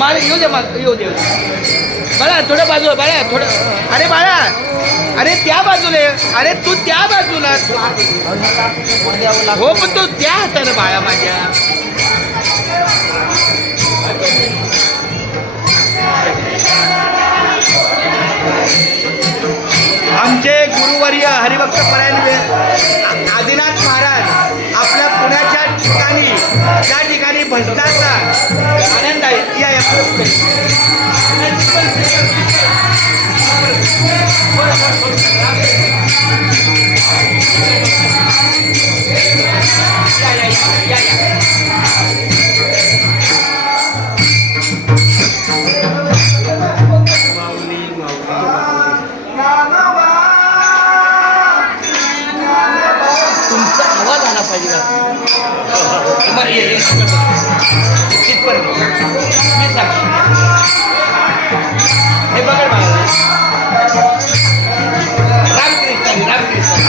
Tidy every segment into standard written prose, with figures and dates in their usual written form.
मला येऊ दे मला येऊ दे बाळा थोडं बाजू बाळा थोडं अरे बाळा अरे त्या बाजूला अरे तू त्या बाजूला हो पण तू त्या हाताने बाळा माझ्या आमचे गुरुवर्य हरिभक्त परायण आदिनाथ महाराज आपल्या पुण्याच्या ठिकाणी त्या ठिकाणी भजनाचा आनंद आहे या तुमचा आवाज आला पाहिजे मी सांगतो हे बघा रामकृष्ण रामकृष्ण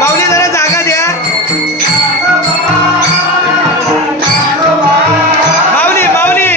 माऊली जरा जागा द्या माऊली माऊली